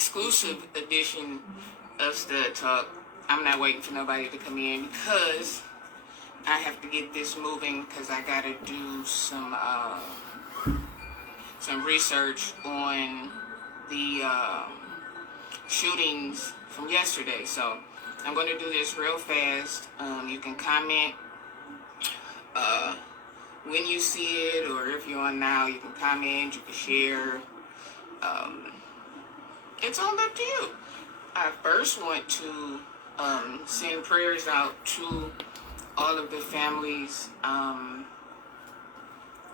exclusive edition of StudTalk. I'm not waiting for nobody to come in because I have to get this moving because I gotta do some research on the shootings from yesterday. So I'm going to do this real fast. You can comment when you see it, or if you're on now, you can comment, you can share. It's all up to you. I first want to send prayers out to all of the families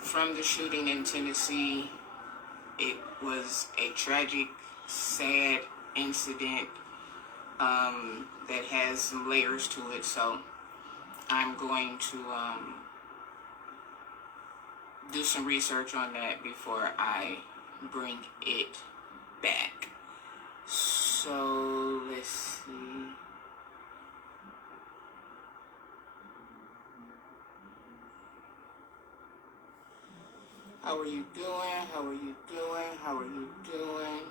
from the shooting in Tennessee. It was a tragic, sad incident that has some layers to it. So I'm going to do some research on that before I bring it back. So let's see. How are you doing? How are you doing? How are you doing?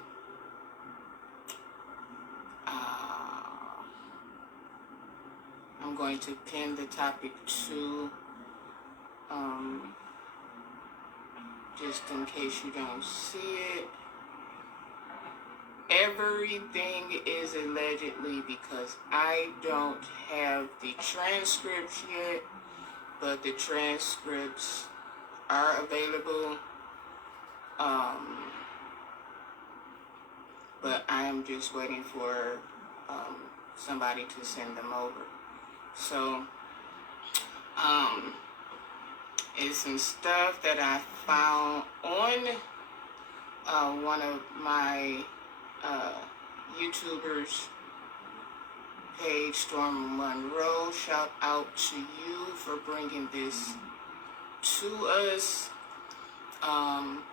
I'm going to pin the topic to just in case you don't see it. Everything is allegedly because I don't have the transcripts yet, but the transcripts are available. But I am just waiting for somebody to send them over. So, it's some stuff that I found on one of my YouTubers page, Storm Monroe. Shout out to you for bringing this to us. I'm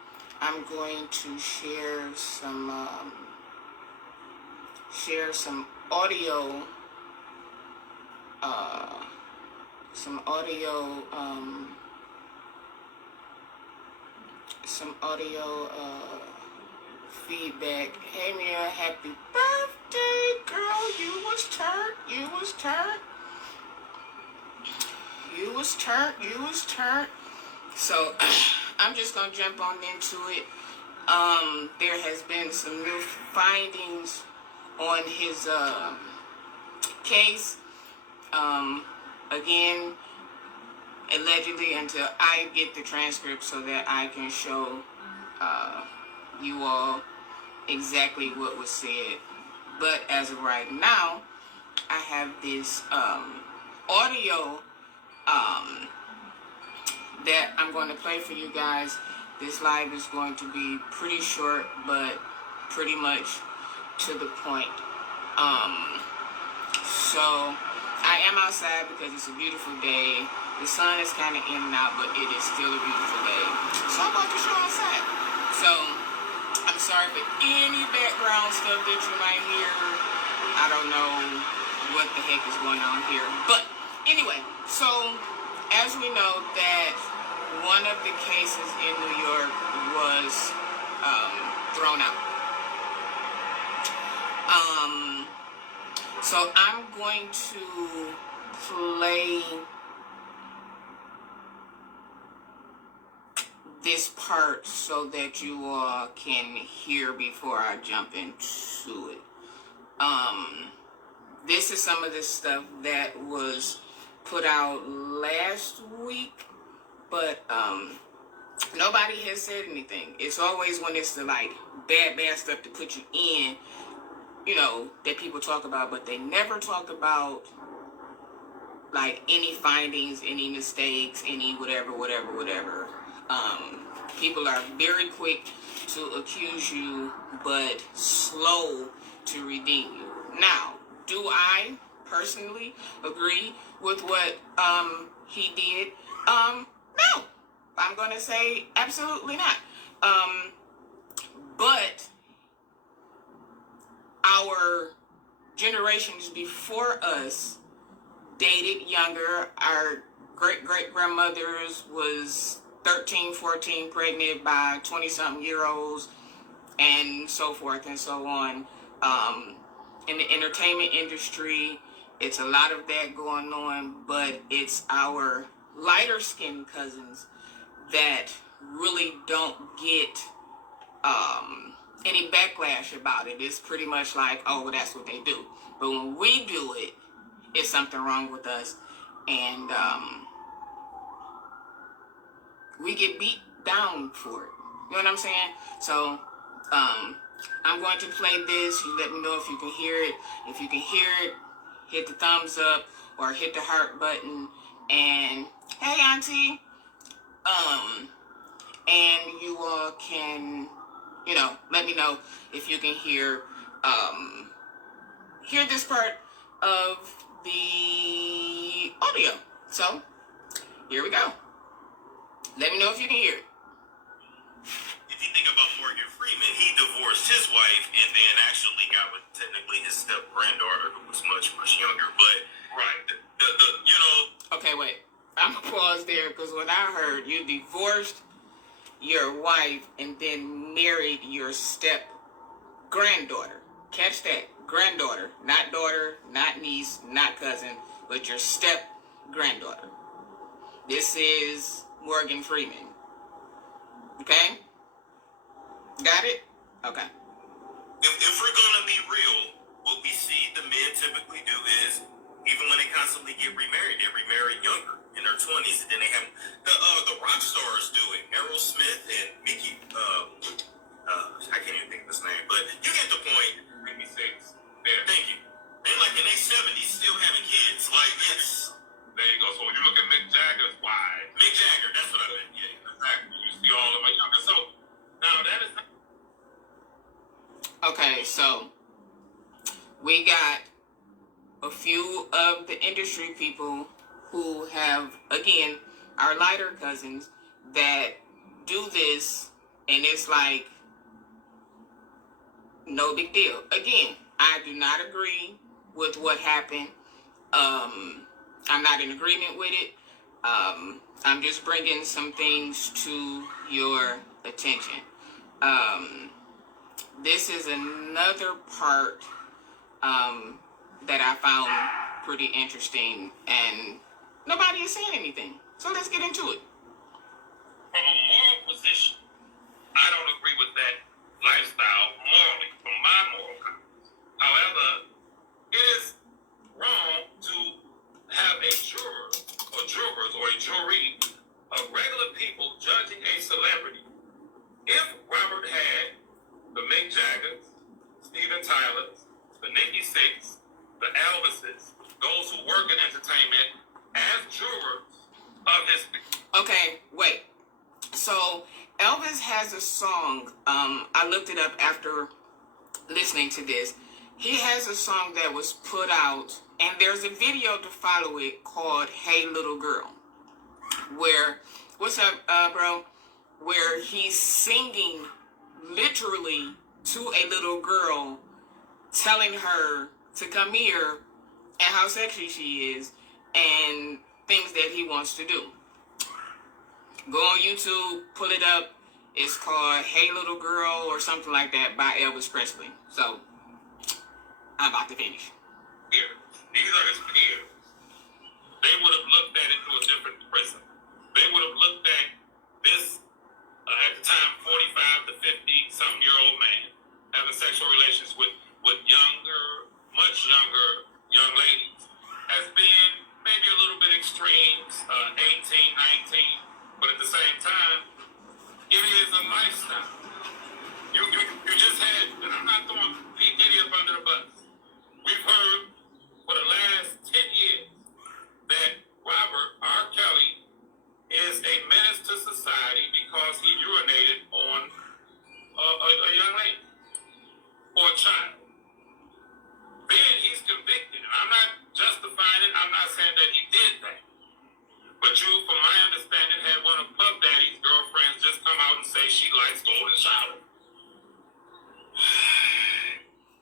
going to share some audio feedback. Hey Mia, happy birthday, girl. You was turned. So I'm just gonna jump on into it. There has been some new findings on his case. Again, allegedly, until I get the transcript so that I can show you all exactly what was said. But as of right now, I have this audio that I'm going to play for you guys. This live is going to be pretty short, but pretty much to the point. So I am outside because it's a beautiful day. The sun is kind of in and out, but it is still a beautiful day. So I'm about to show outside. So I'm sorry for any background stuff that you might hear. I don't know what the heck is going on here. But anyway, so as we know that one of the cases in New York was thrown out. So I'm going to play this part so that you all can hear before I jump into it. This is some of the stuff that was put out last week, but nobody has said anything. It's always when it's the like bad stuff to put you in, you know, that people talk about, but they never talk about like any findings, any mistakes, any whatever. People are very quick to accuse you, but slow to redeem you. Now, do I personally agree with what he did? No. I'm gonna say absolutely not. But our generations before us dated younger. Our great-grandmothers was 13, 14, pregnant by 20-something year olds. and so forth and so on. In the entertainment industry, it's a lot of that going on, but it's our lighter skinned cousins that really don't get any backlash about it. It's pretty much like, oh, well, that's what they do. But when we do it, it's something wrong with us, and we get beat down for it. You know what I'm saying? So I'm going to play this. You let me know if you can hear it. If you can hear it, hit the thumbs up or hit the heart button. And hey, Auntie. And you all can, let me know if you can hear this part of the audio. So here we go. Let me know if you can hear it. If you think about Morgan Freeman, he divorced his wife and then actually got with technically his step granddaughter, who was much, much younger. But right, Okay, wait. I'm gonna pause there because when I heard you divorced your wife and then married your step granddaughter. Catch that. Granddaughter. Not daughter, not niece, not cousin, but your step granddaughter. This is Morgan Freeman. Okay? Got it? Okay. If we're gonna be real, what we see the men typically do is, even when they constantly get remarried, they remarry younger in their 20s, and then they have the rock stars do it. Errol Smith and Mickey. I can't even think of his name, but you get the point. 56. Yeah. Thank you. They're like in their 70s, still having kids. Like it's. There you go. So when you look at Mick Jagger's wife, Mick Jagger, that's what I meant. Yeah, exactly. You see all of them younger. So now that is. Okay, so we got a few of the industry people who have, again, our lighter cousins that do this, and it's like no big deal. Again, I do not agree with what happened. I'm not in agreement with it. I'm just bringing some things to your attention. This is another part that I found pretty interesting, and nobody is saying anything. So let's get into it. From a moral position, I don't agree with that lifestyle morally, from my moral compass. However, it is wrong to have a juror or jurors or a jury of regular people judging a celebrity. If Robert had the Mick Jaggers, Steven Tylers, the Nikki Sixx, the Elvises, those who work in entertainment as jurors of his... Okay, wait. So Elvis has a song. I looked it up after listening to this. He has a song that was put out, and there's a video to follow it called "Hey Little Girl," where, what's up, bro? Where he's singing literally to a little girl, telling her to come here and how sexy she is and things that he wants to do. Go on YouTube, pull it up. It's called "Hey Little Girl" or something like that by Elvis Presley. So I'm about to finish. Here, these are his peers. They would have looked at it through a different prism. They would have looked at this, at the time, 45 to 50-something-year-old man having sexual relations with younger, much younger young ladies as being maybe a little bit extremes, 18, 19, but at the same time, it is a lifestyle. You just had, and I'm not throwing P. Diddy up under the bus. We've heard for the last 10 years that Robert R. Kelly is a menace to society because he urinated on a young lady or a child. Then he's convicted. I'm not justifying it. I'm not saying that he did that. But you, from my understanding, had one of Puff Daddy's girlfriends just come out and say she likes golden shower.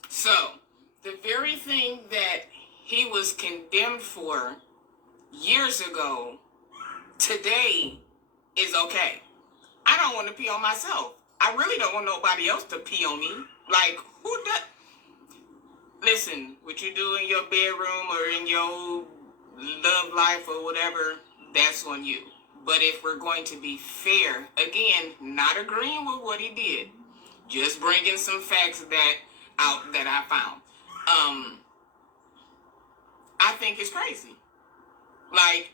So, the very thing that he was condemned for years ago, today is okay. I don't want to pee on myself. I really don't want nobody else to pee on me. Like, who does? Listen, what you do in your bedroom or in your love life or whatever, that's on you. But if we're going to be fair, again, not agreeing with what he did, just bringing some facts that I found. I think it's crazy. Like,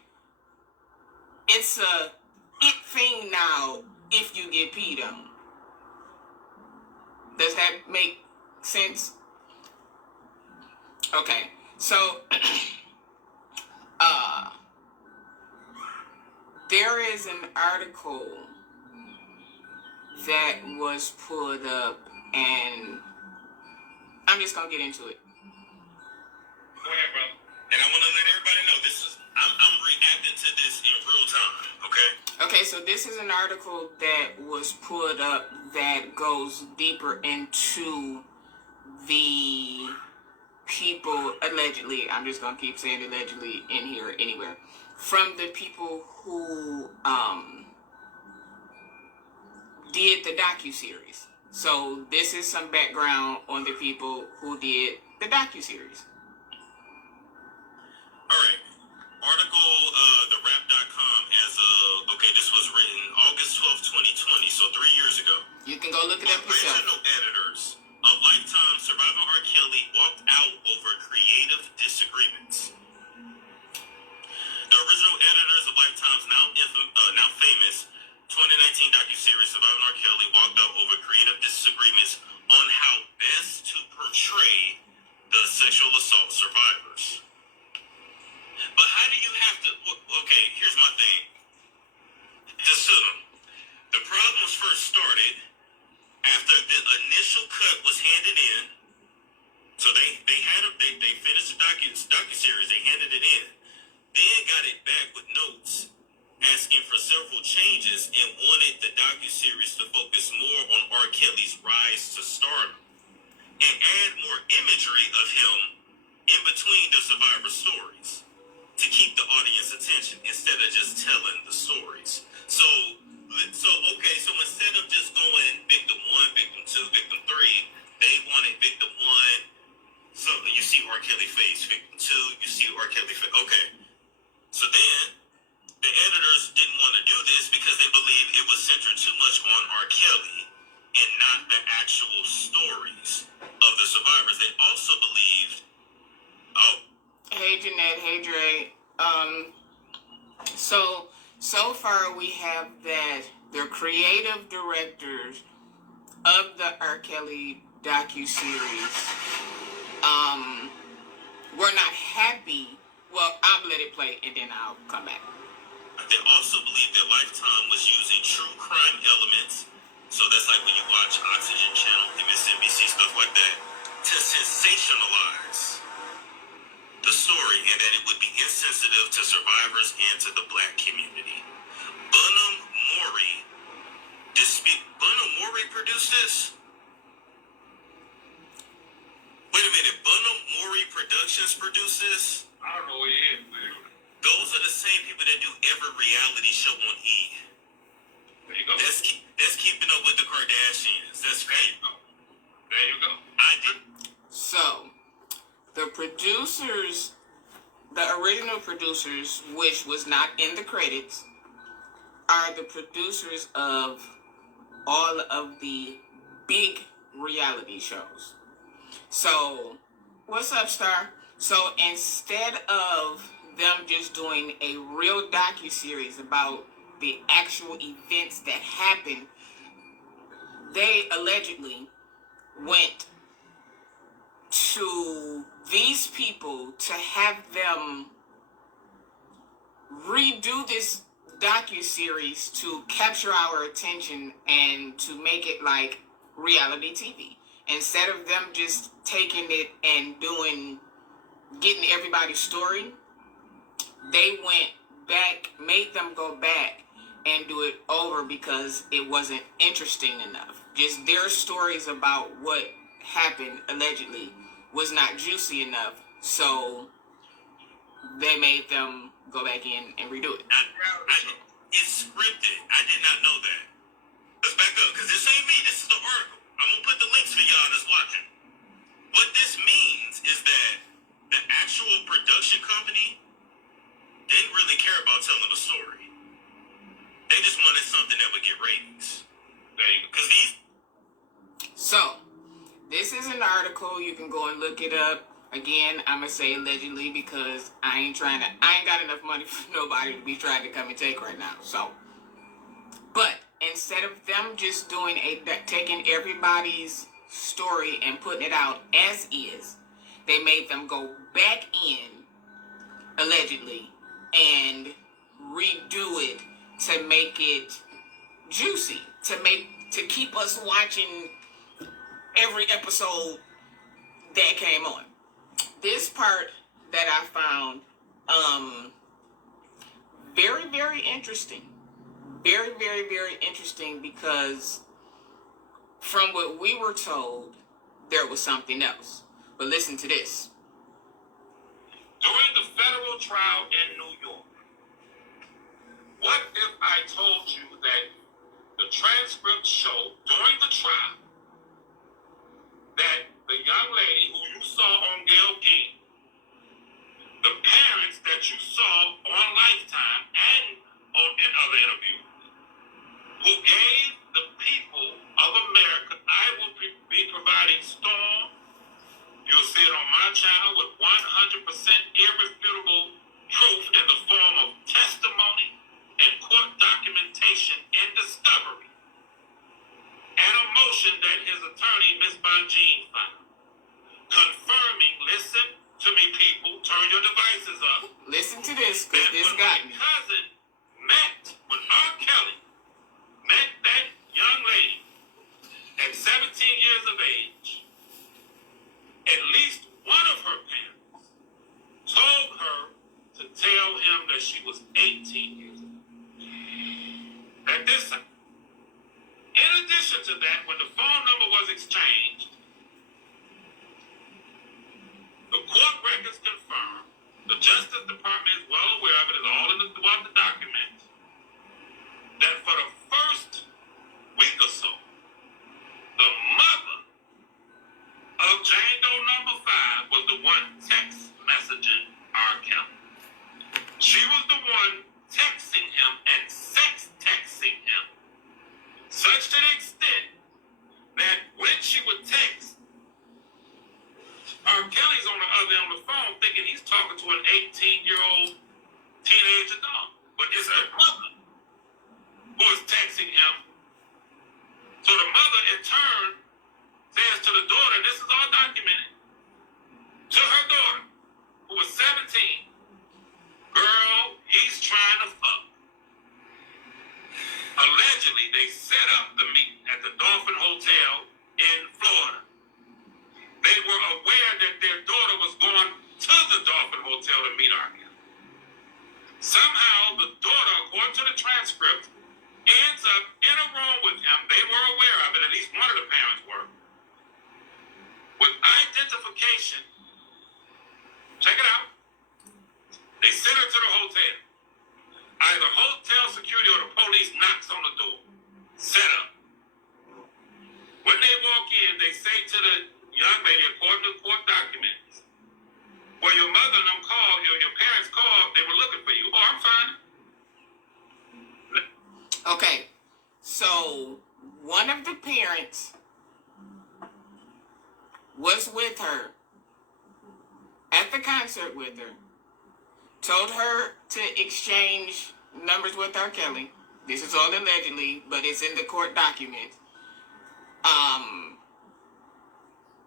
it's a it thing now if you get peed on. Does that make sense? Okay, so there is an article that was put up, and I'm just gonna get into it. Go ahead, brother. And I want to let everybody know I'm reacting to this in real time, okay? Okay, so this is an article that was put up that goes deeper into the people allegedly, I'm just gonna keep saying allegedly in here anywhere, from the people who did the docuseries. So this is some background on the people who did the docuseries. All right. Article, therap.com has this was written August 12th, 2020, so 3 years ago. You can go look it up yourself. Original editors of Lifetime surviving R. Kelly walked out over creative disagreements. The original editors of Lifetime's now famous 2019 docuseries Surviving R. Kelly walked out over creative disagreements on how best to portray the sexual assault survivors. But how do you have to? Okay, here's my thing. Just sue them. The problems first started after the initial cut was handed in. So they finished the docuseries. They handed it in. Then got it back with notes asking for several changes and wanted the docuseries to focus more on R. Kelly's rise to stardom and add more imagery of him in between the survivor stories to keep the audience attention instead of just telling the stories. So instead of just going victim 1, victim 2, victim 3, they wanted victim 1. So you see R. Kelly face, victim 2, you see R. Kelly face. Okay. So then the editors didn't want to do this because they believed it was centered too much on R. Kelly and not the actual stories of the survivors. They also believed, Hey Jeanette, hey Dre. So far we have that the creative directors of the R. Kelly docuseries were not happy. Well, I'll let it play and then I'll come back. they also believed that Lifetime was using true crime elements. So that's like when you watch Oxygen Channel, MSNBC, stuff like that, to sensationalize the story and that it would be insensitive to survivors and to the black community. Bunham Mori produced this? Wait a minute, Bunham Mori Productions produced this? I don't know who he is, man. Those are the same people that do every reality show on E! There you go. That's keeping up with the Kardashians. That's great. There you go. I did. So, the producers, the original producers, which was not in the credits, are the producers of all of the big reality shows. So, what's up, Star? So, instead of them just doing a real docuseries about the actual events that happened, they allegedly went to these people to have them redo this docuseries to capture our attention and to make it like reality TV. Instead of them just taking it and getting everybody's story, they went back, made them go back and do it over because it wasn't interesting enough. Just their stories about what happened allegedly was not juicy enough, so they made them go back in and redo it. It's scripted. I did not know that. let's back up, because this ain't me. This is the article. I'm going to put the links for y'all that's watching. What this means is that the actual production company didn't really care about telling the story. They just wanted something that would get ratings. Because these... So, this is an article. You can go and look it up. Again, I'm going to say allegedly because I ain't got enough money for nobody to be trying to come and take right now. So, but instead of them just taking everybody's story and putting it out as is, they made them go back in, allegedly, and redo it to make it juicy, to keep us watching every episode that came on. This part that I found very, very interesting. Very, very, very interesting because from what we were told, there was something else. But listen to this. During the federal trial in New York, what if I told you that the transcripts show during the trial that the young lady who you saw on Gail King, the parents that you saw on Lifetime and in other interviews, who gave the people of America, I will be providing Storm, you'll see it on my channel, with 100% irrefutable proof in the form of testimony and court documentation in discovery, and a motion that his attorney, Ms. Bonjean, filed, confirming, listen to me people, turn your devices up. Listen to this, because this when got my me. cousin when R. Kelly met that young lady at 17 years of age, at least one of her parents told her to tell him that she was 18 years old. At this time. In addition to that, when the phone number was exchanged, the court records confirm, the Justice Department is well aware of it, it's all in the documents, that for the first week or so, the mother of Jane Doe number 5 was the one text messaging R. Kelly. She was the one texting him and sex texting him, such to the extent that when she would text, R. Kelly's on the other end of the phone thinking he's talking to an 18-year-old teenager dog. But it's the mother who is texting him. So the mother in turn says to the daughter, this is all documented, to her daughter, who was 17, girl, he's trying to fuck. Allegedly, they set up the meet at the Dolphin Hotel in Florida. They were aware that their daughter was going to the Dolphin Hotel to meet R. Kelly. Somehow, the daughter, according to the transcript, ends up in a room with him. They were aware of it, at least one of the parents were, with identification. Check it out. They sent her to the hotel. Either hotel security or the police knocks on the door. Set up. When they walk in, they say to the young lady, according to court documents, well, your mother and them called, your parents called, they were looking for you. Oh, I'm fine. Okay, so one of the parents was with her at the concert with her, told her to exchange numbers with R. Kelly. This is all allegedly, but it's in the court document.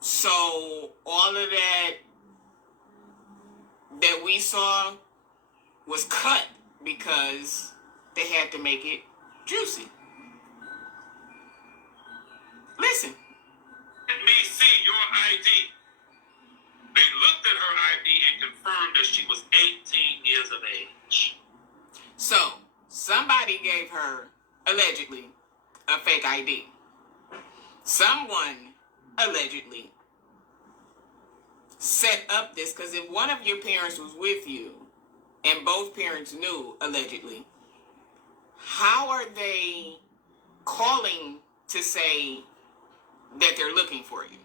So all of that we saw was cut because they had to make it juicy. Listen. Let me see your ID. They looked at her ID and confirmed that she was 18 years of age. So, somebody gave her, allegedly, a fake ID. Someone, allegedly, set up this, because if one of your parents was with you, and both parents knew, allegedly, how are they calling to say that they're looking for you.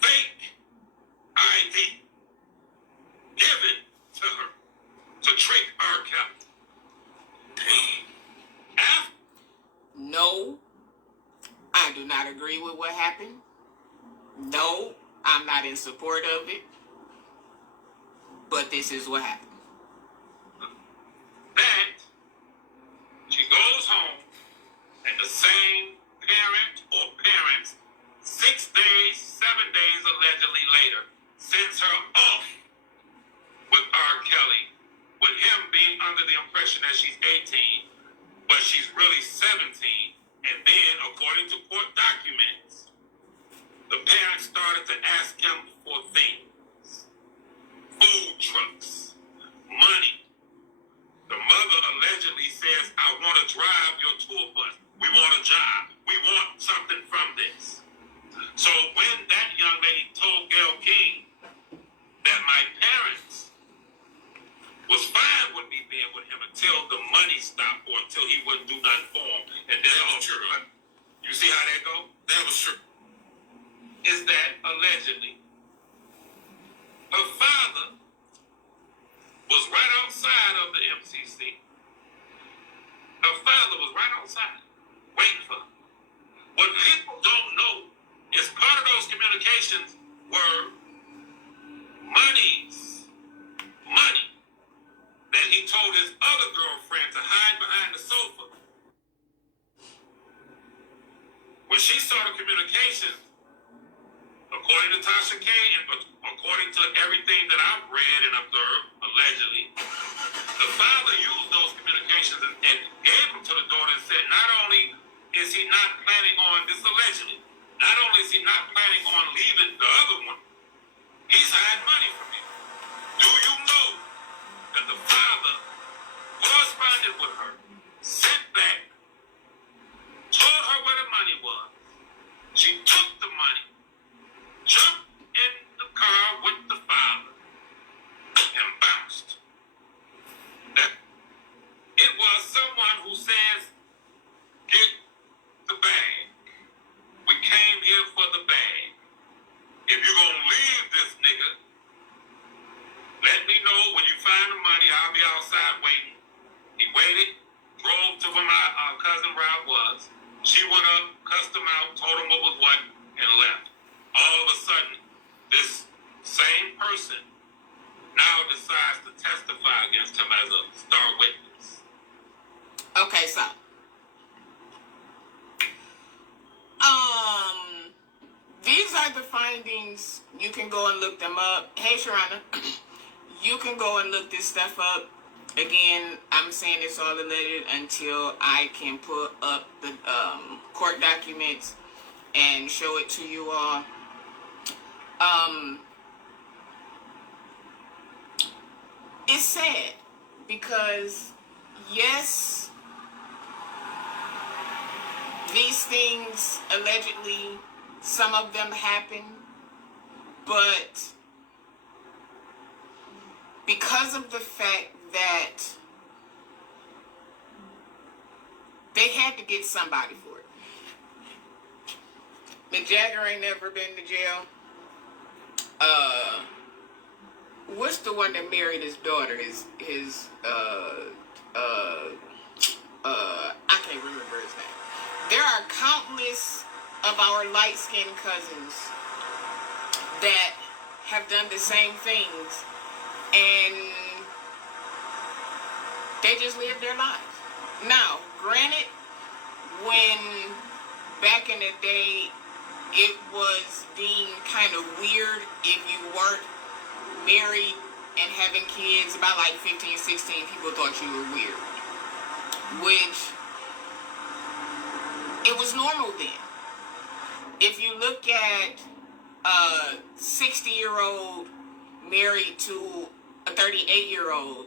Fake ID given to her to trick R. Kelly. After No, I do not agree with what happened. No, I'm not in support of it. But this is what happened. that, she goes home and the same parent or parents 6 days, 7 days allegedly later sends her off with R. Kelly, with him being under the impression that she's 18, but she's really 17. And then, according to court documents, the parents started to ask him for things. Food trucks, money. The mother allegedly says, I want to drive your tour bus. We want a job. We want something from this. So when that young lady told Gail King that my parents was fine with me being with him until the money stopped or until he wouldn't do nothing for him, and then all true. You see how that go? That was true. Is that allegedly her father was right outside of the MCC. Her father was right outside, waiting for her. What people don't know is part of those communications were money that he told his other girlfriend to hide behind the sofa. When she saw the communications, according to Tasha K, and according to everything that I've read and observed, allegedly, the father used those communications and gave them to the daughter and said, not only is he not planning on, this allegedly, not only is he not planning on leaving the other one, he's hiding money from you. Do you know that the father corresponded with her, sent back, told her where the money was, she took the money, jumped in the car with the father, and bounced. That it was someone who says, get the bag. We came here for the bag. If you're gonna leave this nigga, let me know when you find the money. I'll be outside waiting. He waited, drove to where my cousin Rob was. She went up, cussed him out, told him what was what, and left. All of a sudden, this same person now decides to testify against him as a star witness. Okay, so these are the findings. You can go and look them up. Hey, Sharana, you can go and look this stuff up. Again, I'm saying it's all alleged until I can put up the court documents and show it to you all. It's sad because, yes, these things allegedly, some of them happen, but because of the fact that they had to get somebody for it. Mick Jagger ain't never been to jail. What's the one that married his daughter? I can't remember his name. There are countless of our light-skinned cousins that have done the same things, and they just live their lives. Now, granted, when back in the day, it was deemed kind of weird if you weren't married and having kids. About like 15, 16, people thought you were weird, which it was normal then. If you look at a 60-year-old married to a 38-year-old,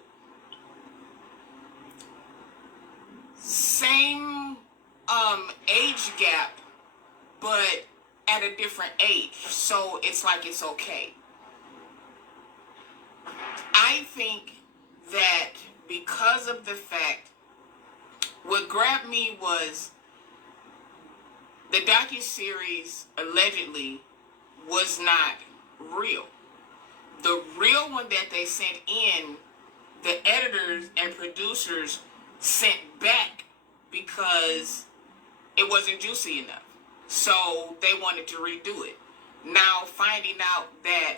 same age gap, but at a different age. So it's like it's okay. I think that because of the fact, what grabbed me was the docuseries allegedly was not real. The real one that they sent in, the editors and producers sent back because it wasn't juicy enough. So they wanted to redo it. Now finding out that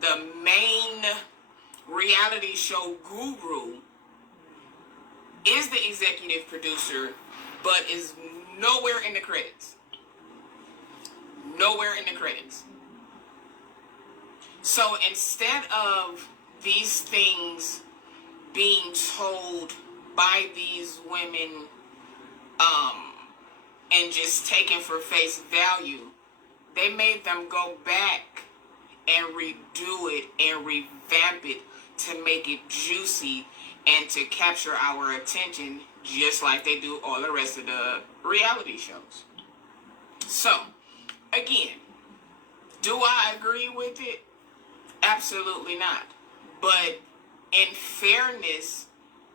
the main reality show guru is the executive producer, but is nowhere in the credits. Nowhere in the credits. So instead of these things being told by these women and just taken for face value, they made them go back and redo it and revamp it to make it juicy and to capture our attention, just like they do all the rest of the reality shows. So, again, do I agree with it? Absolutely not. But in fairness,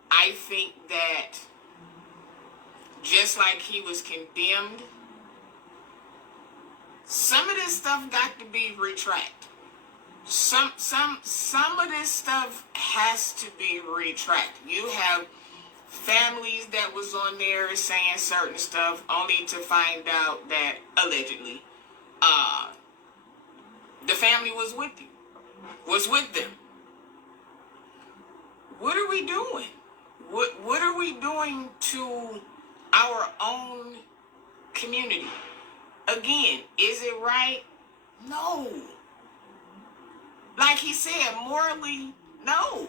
I think that just like he was condemned, some of this stuff got to be retracted. Some of this stuff has to be retracted. You have families that was on there saying certain stuff only to find out that allegedly the family was with them. What are we doing? What are we doing to our own community? Again, is it right? No. Like he said, morally, no,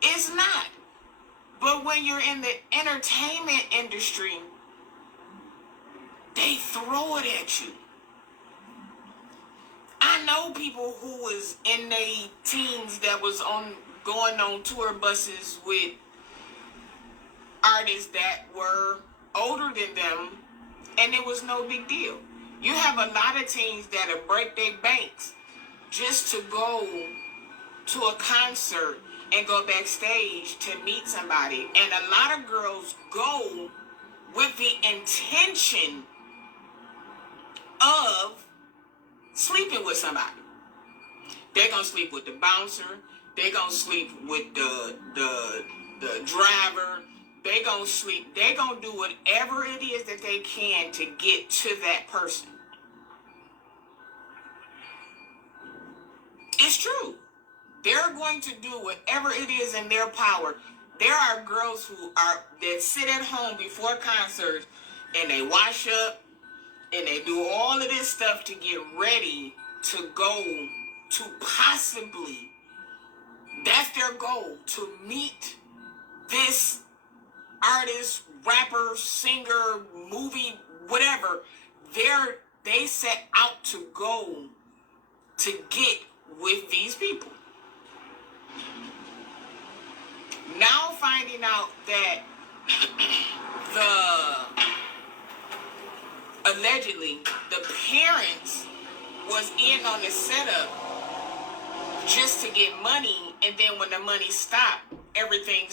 it's not. But when you're in the entertainment industry, they throw it at you. I know people who was in their teens that was going on tour buses with artists that were older than them, and it was no big deal. You have a lot of teens that'll break their banks just to go to a concert and go backstage to meet somebody. And a lot of girls go with the intention of sleeping with somebody. They're gonna sleep with the bouncer. They're gonna sleep with the driver. They're gonna do whatever it is that they can to get to that person. It's true. They're going to do whatever it is in their power. There are girls that sit at home before concerts and they wash up and they do all of this stuff to get ready to go to possibly, that's their goal, to meet this artist, rapper, singer, movie, whatever. They set out to go to get with these people. Now finding out that allegedly the parents was in on the setup just to get money, and then when the money stopped, everything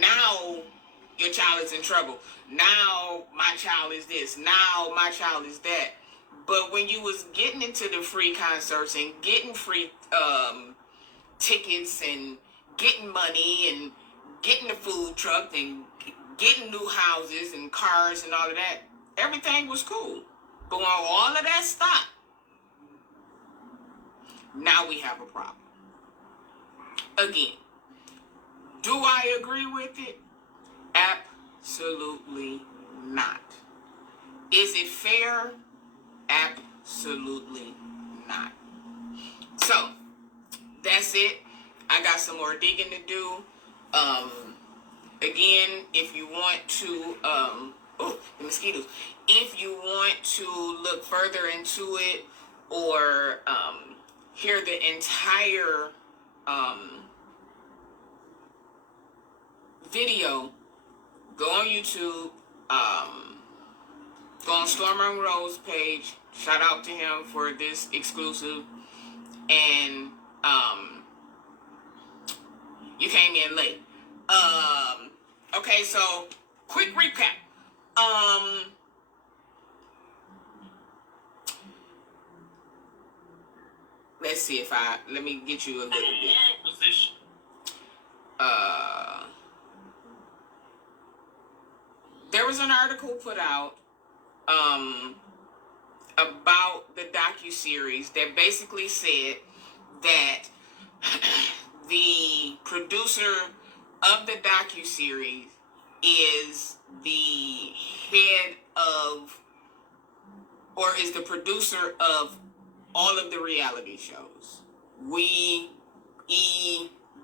now your child is in trouble. Now my child is this. Now my child is that. But when you was getting into the free concerts and getting free tickets and getting money and getting the food truck and getting new houses and cars and all of that, everything was cool. But when all of that stopped, now we have a problem. Again, do I agree with it? Absolutely not. Is it fair? Absolutely not. So, that's it. I got some more digging to do. Again, if you want to, the mosquitoes. If you want to look further into it or hear the entire video, go on YouTube, go on Storm Monroe's page. Shout out to him for this exclusive. And you came in late. Okay, so quick recap. Let's see if let me get you a little bit. Position. There was an article put out about the docuseries that basically said that the producer of the docuseries is the head of, or is the producer of all of the reality shows.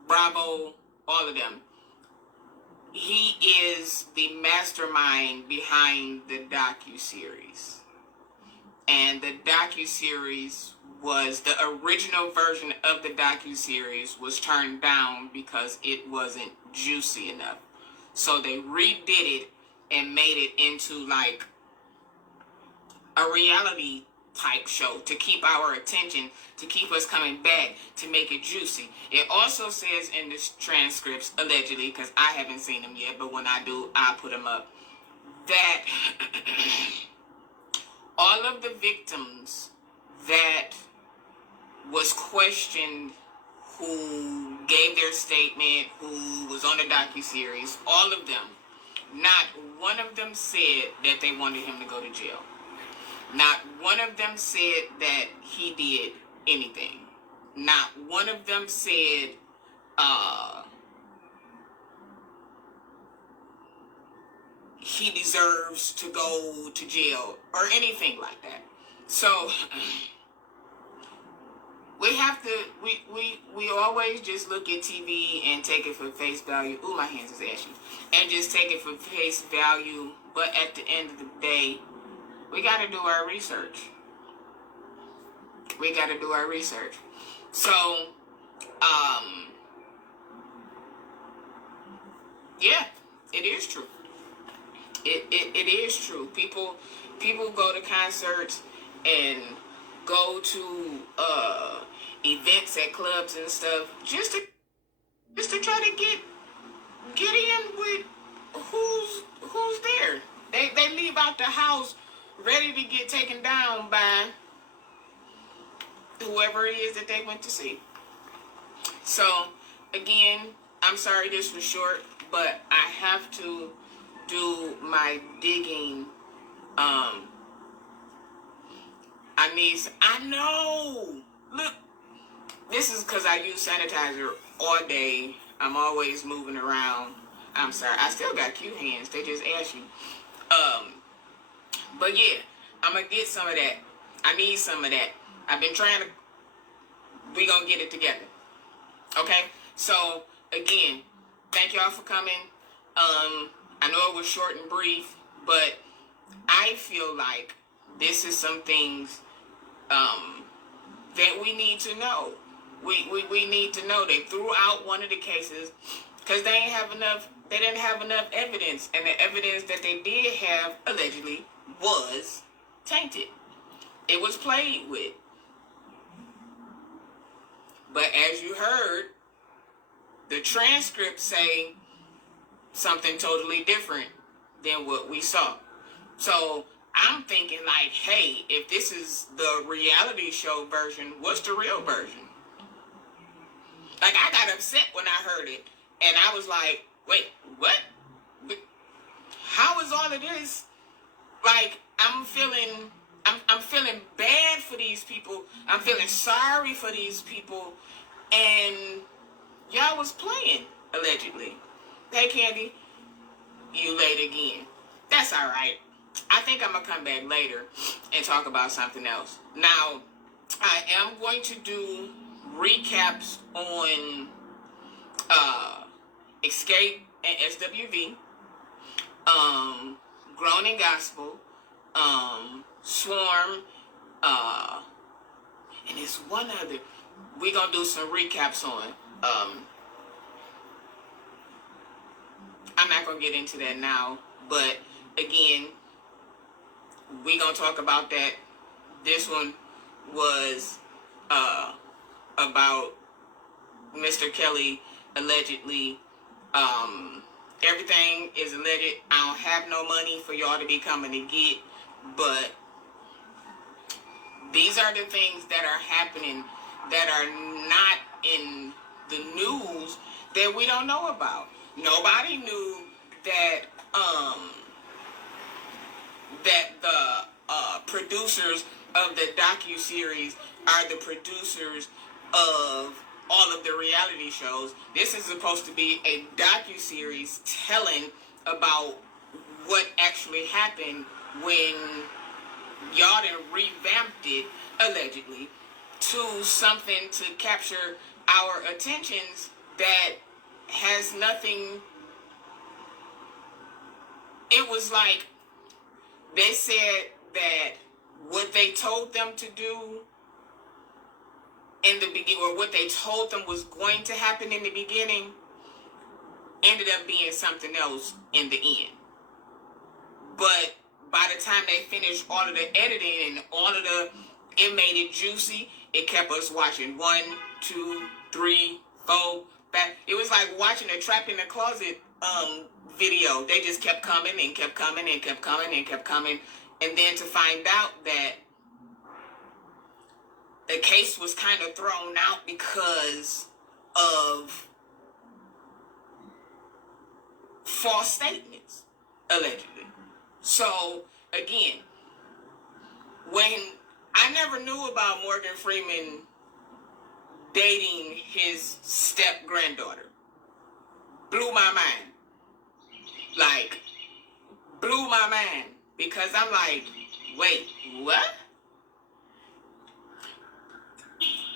Bravo, all of them. He is the mastermind behind the docuseries. And the docuseries was, the original version of the docuseries was turned down because it wasn't juicy enough. So they redid it and made it into like a reality type show to keep our attention, to keep us coming back, to make it juicy. It also says in the transcripts, allegedly, because I haven't seen them yet, but when I do, I'll put them up, that all of the victims that was questioned, who gave their statement, who was on the docuseries, all of them, not one of them said that they wanted him to go to jail. Not one of them said that he did anything. Not one of them said he deserves to go to jail or anything like that. So we have to, we always just look at TV and take it for face value. Ooh, my hands is ashy. And just take it for face value. But at the end of the day, we got to do our research. We got to do our research. So, yeah, it is true. It is true. People go to concerts and go to events at clubs and stuff just to try to get in with who's there. They leave out the house ready to get taken down by whoever it is that they went to see. So again, I'm sorry this was short, but I have to do my digging. I know. Look, this is because I use sanitizer all day. I'm always moving around. I'm sorry. I still got cute hands. They just ashy. But yeah, I'm going to get some of that. I need some of that. I've been trying to. We going to get it together. Okay? So, again, thank y'all for coming. I know it was short and brief, but I feel like this is some things that we need to know. We need to know. They threw out one of the cases because they didn't have enough evidence, and the evidence that they did have allegedly was tainted. It was played with. But as you heard, the transcripts say something totally different than what we saw. So I'm thinking like, hey, if this is the reality show version, what's the real version? Like, I got upset when I heard it, and I was like, wait, what? How is all of this? Like, I'm feeling bad for these people. I'm feeling sorry for these people, and y'all was playing, allegedly. Hey, Candy, you late again. That's all right. I think I'm going to come back later and talk about something else. Now, I am going to do recaps on Escape and SWV, Grown in Gospel, Swarm, and there's one other. We're going to do some recaps on. I'm not going to get into that now, but again, we're going to talk about that. This one was about Mr. Kelly allegedly Everything is alleged. I don't have no money for y'all to be coming to get, but these are the things that are happening that are not in the news that we don't know about. Nobody knew that the producers of the docuseries are the producers of all of the reality shows. This is supposed to be a docuseries telling about what actually happened when y'all done revamped it, allegedly, to something to capture our attentions that has nothing. It was like they said that what they told them to do in the beginning, or what they told them was going to happen in the beginning, ended up being something else in the end. But by the time they finished all of the editing and it made it juicy. It kept us watching 1, 2, 3, 4, 5. It was like watching a Trap in the Closet video. They just kept coming and kept coming and kept coming and kept coming. And then to find out that the case was kind of thrown out because of false statements, allegedly. So, again, when I never knew about Morgan Freeman dating his step-granddaughter, blew my mind. Like, blew my mind. Because I'm like, wait, what?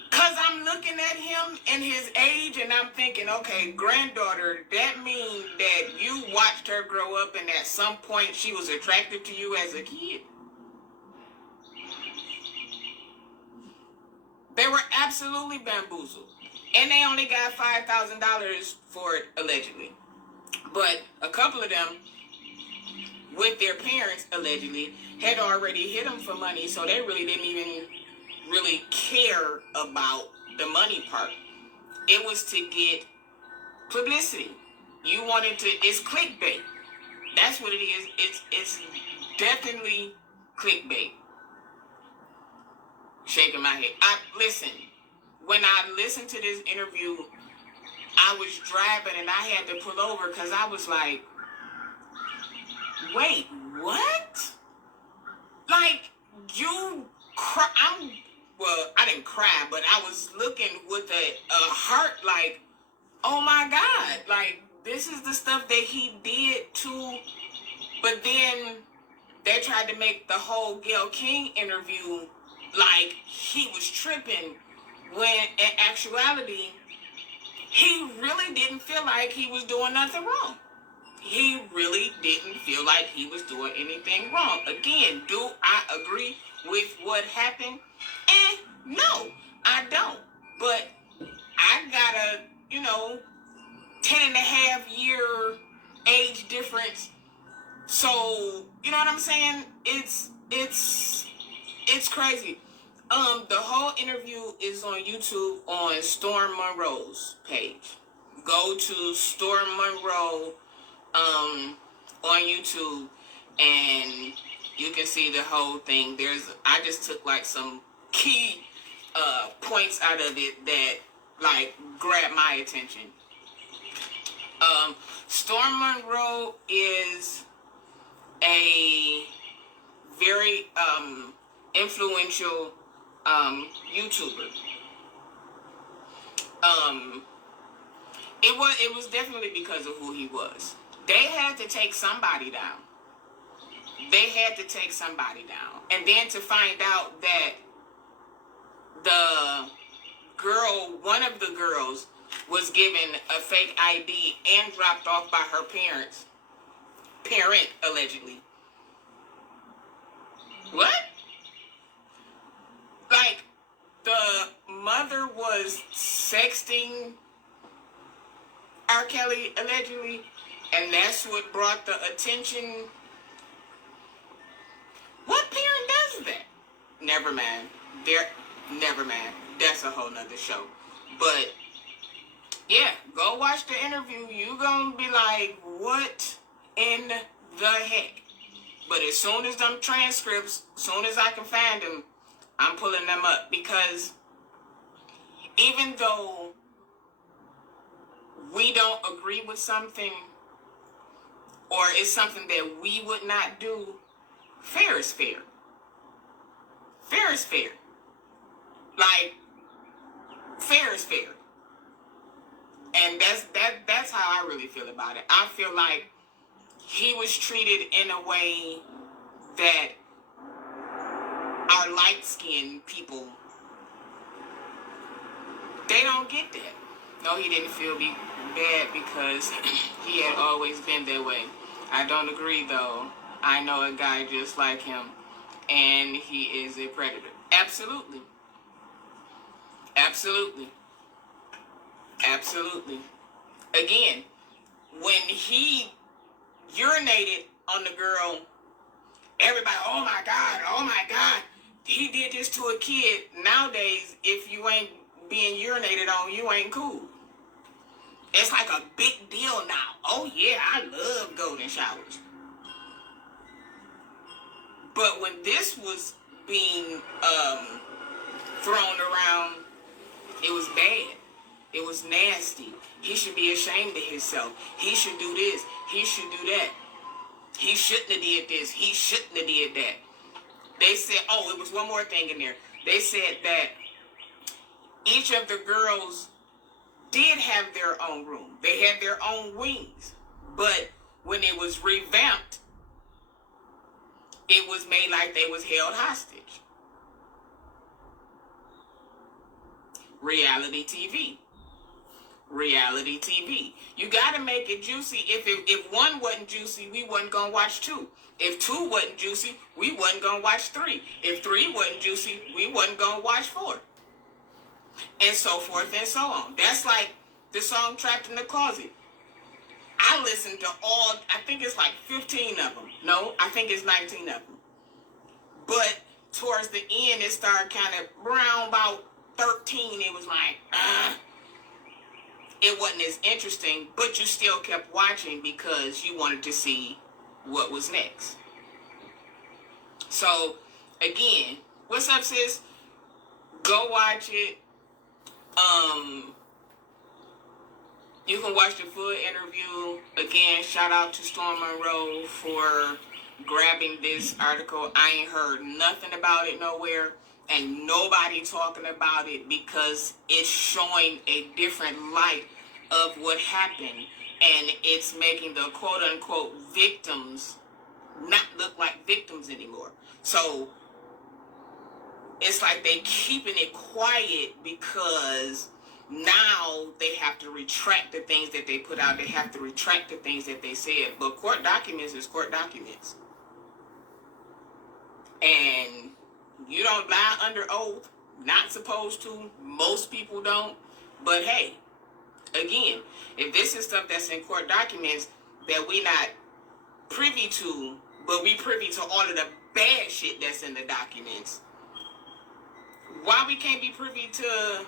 Because I'm looking at him and his age and I'm thinking, okay, granddaughter, that means that you watched her grow up and at some point she was attracted to you as a kid. They were absolutely bamboozled. And they only got $5,000 for it, allegedly. But a couple of them, with their parents, allegedly, had already hit them for money, so they really didn't even really care about the money part. It was to get publicity. You wanted to, it's clickbait. That's what it is. It's definitely clickbait. Shaking my head. Listen, when I listened to this interview, I was driving and I had to pull over because I was like, wait, what? Like, I didn't cry, but I was looking with a heart like, oh my God, like, this is the stuff that he did to, but then they tried to make the whole Gayle King interview like he was tripping, when in actuality, he really didn't feel like he was doing nothing wrong. He really didn't feel like he was doing anything wrong. Again, do I agree with what happened? No, I don't. But I got a, 10.5-year age difference. So, you know what I'm saying? It's crazy. The whole interview is on YouTube on Storm Monroe's page. Go to Storm Monroe on YouTube and you can see the whole thing. I just took like some key points out of it that like grabbed my attention. Storm Monroe is a very influential YouTuber. It was definitely because of who he was. They had to take somebody down. And then to find out that one of the girls was given a fake ID and dropped off by her parent, allegedly. What? Like, the mother was sexting R. Kelly, allegedly, and that's what brought the attention. What parent does that? Never mind. That's a whole nother show. But Yeah, go watch the interview. You gonna be like, what in the heck? But as soon as them transcripts, as soon as I can find them, I'm pulling them up, because even though we don't agree with something, or it's something that we would not do, fair is fair. Fair is fair. Like, fair is fair. And that's how I really feel about it. I feel like he was treated in a way that our light-skinned people, they don't get that. No, he didn't feel bad because he had always been that way. I don't agree, though. I know a guy just like him, and he is a predator. Absolutely. Absolutely. Absolutely. Again, when he urinated on the girl, everybody, oh my God, he did this to a kid. Nowadays, if you ain't being urinated on, you ain't cool. It's like a big deal now. Oh yeah, I love golden showers. But when this was being thrown around, it was bad. It was nasty. He should be ashamed of himself. He should do this. He should do that. He shouldn't have did this. He shouldn't have did that. They said, oh, it was one more thing in there. They said that each of the girls did have their own room. They had their own wings. But when it was revamped, it was made like they was held hostage. Reality TV. Reality TV. You gotta make it juicy. If one wasn't juicy, we wasn't gonna watch two. If two wasn't juicy, we wasn't gonna watch three. If three wasn't juicy, we wasn't gonna watch four. And so forth and so on. That's like the song Trapped in the Closet. I listened to all, I think it's like 15 of them. No, I think it's 19 of them. But towards the end, it started kind of around about 13. It was like, it wasn't as interesting, but you still kept watching because you wanted to see what was next. So, again, what's up, sis? Go watch it. You can watch the full interview. Again, shout out to Storm Monroe for grabbing this article. I ain't heard nothing about it nowhere, and nobody talking about it, because it's showing a different light of what happened, and it's making the quote-unquote victims not look like victims anymore. So it's like they keeping it quiet because now they have to retract the things that they put out. They have to retract the things that they said. But court documents is court documents. And you don't lie under oath. Not supposed to. Most people don't. But hey, again, if this is stuff that's in court documents that we not privy to, but we privy to all of the bad shit that's in the documents, why we can't be privy to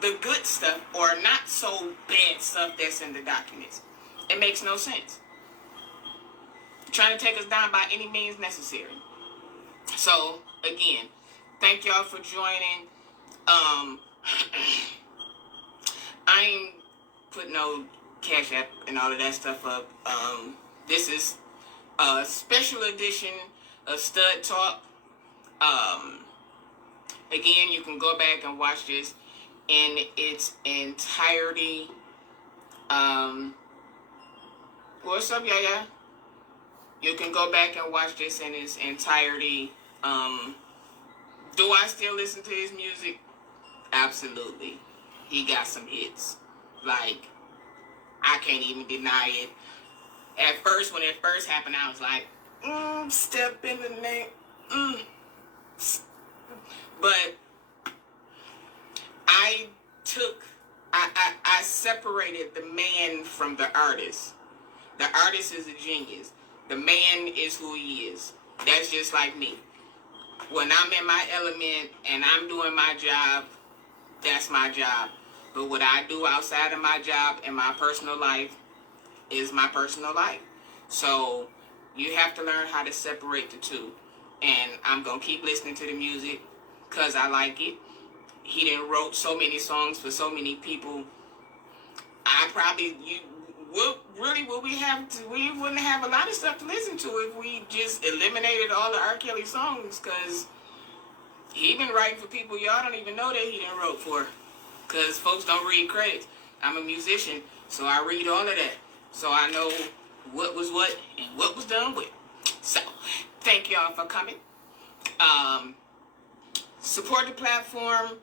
the good stuff or not so bad stuff that's in the documents? It makes no sense. Trying to take us down by any means necessary. So, again, thank y'all for joining. I ain't put no Cash App and all of that stuff up. This is a special edition of StudTalk. Again, you can go back and watch this in its entirety. What's up, Yaya? You can go back and watch this in its entirety. Do I still listen to his music? Absolutely. He got some hits. Like, I can't even deny it. At first, when it first happened, I was like, step in the name. But I separated the man from the artist. The artist is a genius. The man is who he is. That's just like me. When I'm in my element and I'm doing my job, that's my job. But what I do outside of my job and my personal life is my personal life. So you have to learn how to separate the two. And I'm going to keep listening to the music because I like it. He done wrote so many songs for so many people. We wouldn't have a lot of stuff to listen to if we just eliminated all the R. Kelly songs, because he been writing for people y'all don't even know that he done wrote for, because folks don't read credits. I'm a musician, so I read all of that, so I know what was what and what was done with. So thank y'all for coming. Support the platform.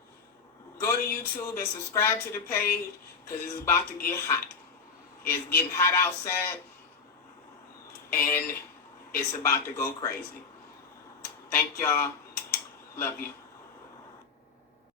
Go to YouTube and subscribe to the page, because it's about to get hot. It's getting hot outside, and it's about to go crazy. Thank y'all. Love you.